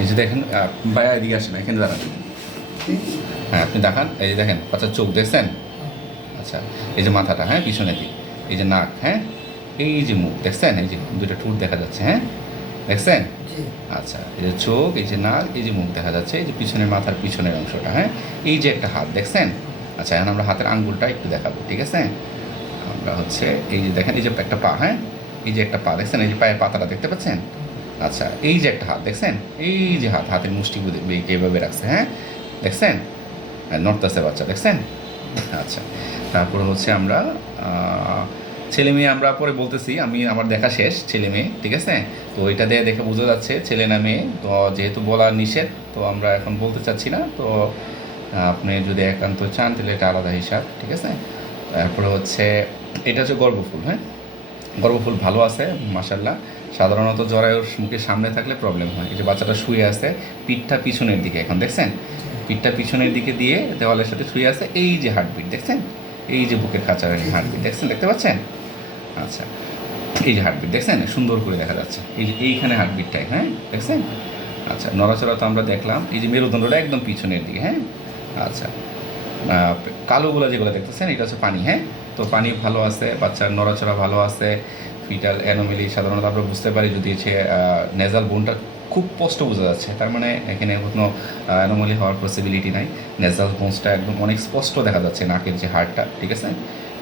এই যে দেখেন ভাইয়া এদিকে আসেন এখানে দাঁড়ান হ্যাঁ আপনি দেখান এই যে দেখেন বাচ্চার চোখ দেখছেন আচ্ছা এই যে মাথাটা হ্যাঁ পিছনে দিক এই যে নাক হ্যাঁ এই যে মুখ দেখছেন এই যে দুটো ঠোঁট দেখা যাচ্ছে হ্যাঁ দেখছেন আচ্ছা এই যে চোখ এই যে নাক এই যে মুখ দেখা যাচ্ছে এই যে পিছনের মাথার পিছনের অংশটা হ্যাঁ এই যে একটা হাত দেখছেন আচ্ছা এখন আমরা হাতের আঙ্গুলটা একটু দেখাবো ঠিক আছে আমরা হচ্ছে এই যে দেখেন এই যে একটা পা হ্যাঁ এই যে একটা পা দেখছেন এই যে পায়ের পাতাটা দেখতে পাচ্ছেন আচ্ছা এই যে একটা হাত, দেখছেন? এই যে হাত, হাতের মুষ্টি এইভাবে রাখছে হ্যাঁ? দেখছেন? নড়তেছে বাচ্চা, দেখছেন? আচ্ছা তারপরে হচ্ছে আমরা ছেলে মেয়ে আমরা পরে বলতেছি, আমি, আমার দেখা শেষ, ছেলে মেয়ে, ঠিক আছে? তো এটা দিয়ে দেখে বোঝা যাচ্ছে, ছেলে না মেয়ে, তো যেহেতু বলা নিষেধ, তো আমরা এখন বলতে চাচ্ছি না, তো আপনি যদি একান্ত চান, তাহলে এটা আলাদা হিসাব, ঠিক আছে? তারপরে হচ্ছে, এটা হচ্ছে গর্বফুল হ্যাঁ? গর্বফুল ভালো আছে মাসাল্লাহ সাধারণত জরায়ুর মুখের সামনে থাকলে প্রবলেম হয়। এই যে বাচ্চাটা শুয়ে আছে, পিঠটা পিছনের দিকে এখন, দেখছেন? পিঠটা পিছনের দিকে দিয়ে দেওয়ালের সাথে শুয়ে আছে, এই যে হার্টবিট, দেখছেন? এই যে বুকের খাঁচার হার্টবিট, দেখছেন? দেখতে পাচ্ছেন? আচ্ছা এই যে হার্টবিট, দেখছেন? সুন্দর করে দেখা যাচ্ছে। এই যে এইখানে হার্টবিটটাই হ্যাঁ? দেখছেন? আচ্ছা নড়াচড়া তো আমরা দেখলাম। এই যে মেরুদণ্ডটা একদম পিছনের দিকে হ্যাঁ? আচ্ছা কালোগুলো যেগুলো দেখতেছেন, এটা হচ্ছে পানি হ্যাঁ? তো পানি ভালো আছে, বাচ্চার নড়াচড়া ভালো আছে ফিটাল অ্যানোমেলি সাধারণত আমরা বুঝতে পারি যদি সে নেজাল বোনটা খুব স্পষ্ট বোঝা যাচ্ছে, তার মানে এখানে কোনো অ্যানোমালি হওয়ার পসিবিলিটি নাই। নেজাল বোনসটা একদম অনেক স্পষ্ট দেখা যাচ্ছে, নাকের যে হাড়টা, ঠিক আছে?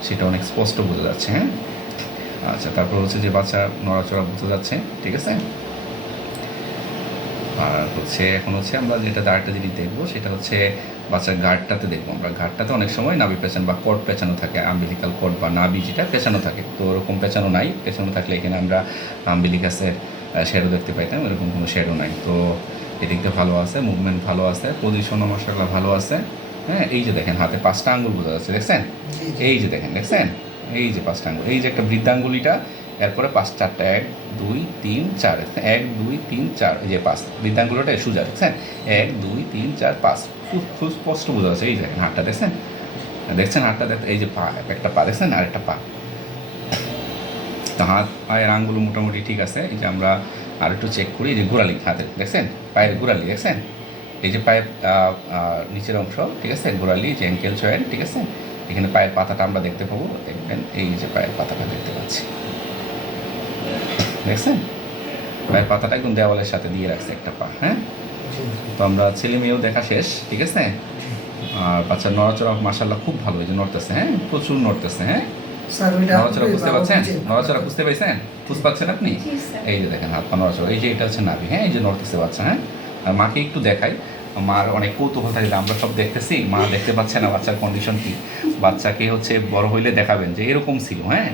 সেটা অনেক স্পষ্ট বোঝা যাচ্ছে হ্যাঁ? আচ্ছা তারপর হচ্ছে যে বাচ্চা নড়াচড়া বোঝা যাচ্ছে, ঠিক আছে? আর হচ্ছে এখন হচ্ছে আমরা যেটা আরেকটা জিনিস দেখব সেটা হচ্ছে বাচ্চার গার্ডটাতে দেখব আমরা। গার্ডটাতে অনেক সময় নাভি পেঁচানো বা কট পেঁচানো থাকে আম্বিলিকাল কট বা নাভি যেটা পেঁচানো থাকে। তো ওরকম পেঁচানো নাই পেঁচানো থাকলে এখানে আমরা আম্বিলিকাসের শ্যাডো দেখতে পাইতাম এরকম কোনো শ্যাডো নাই। তো এদিকটা ভালো আছে মুভমেন্ট ভালো আছে পজিশনও মশালা ভালো আছে। হ্যাঁ এই যে দেখেন হাতে পাঁচটা আঙ্গুল বোঝা যাচ্ছে দেখছেন? এই যে দেখেন দেখছেন? এই যে পাঁচটা আঙ্গুল এই যে একটা বৃদ্ধাঙ্গুলিটা এরপরে পাঁচ চারটা এক, দুই, তিন, চার, এক, দুই, তিন, চার যে পাঁচ বৃদ্ধাঙ্গুলটা সোজা, দেখছেন? এক, দুই, তিন, চার, পাঁচ, খুব স্পষ্ট বোঝা যাচ্ছে, এই দেখেন হাতটা, দেখছেন? দেখছেন হাতটা, দেখ, এই যে পা, একটা পা, দেখছেন? আর একটা পা। তো হাত, পায়ের আঙ্গুল মোটামুটি ঠিক আছে, এই যে আমরা আর একটু চেক করি, এই যে গোড়ালি হাতের দেখছেন? পায়ের গোড়ালি, দেখছেন? এই যে পায়ের নিচের অংশ, ঠিক আছে? গোড়ালি, যে অ্যাঙ্কেল জয়েন্ট ঠিক আছে? এখানে পায়ের পাতাটা আমরা দেখতে পাবো, দেখবেন, এই যে পায়ের পাতাটা দেখতে পাচ্ছি। দেখছেন? পায়ের পাতাটা একদম দেওয়ালের সাথে দিয়ে রাখছে একটা পা হ্যাঁ? তো আমরা ছেলে মেয়েও দেখা শেষ ঠিক আছে? আর বাচ্চার নড়াচড়া মাসাল্লাহ খুব ভালো এই যে নড়তেছে হ্যাঁ? প্রচুর নড়তেছে হ্যাঁ? নড়াচড়া বুঝতে পারছেন? নড়াচড়া বুঝতে পারছেন? বুঝতে পারছেন আপনি? এই যে দেখেন হাত পা নড়াচড়া এই যে এটা হচ্ছে নাভি হ্যাঁ? এই যে নড়তেছে বাচ্চা হ্যাঁ? আর মাকে একটু দেখাই মার অনেক কৌতূহল থাকে আমরা সব দেখতেছি মা দেখতে পাচ্ছে না বাচ্চার কন্ডিশন কি? বাচ্চাকে হচ্ছে বড় হইলে দেখাবেন যে এরকম ছিল হ্যাঁ?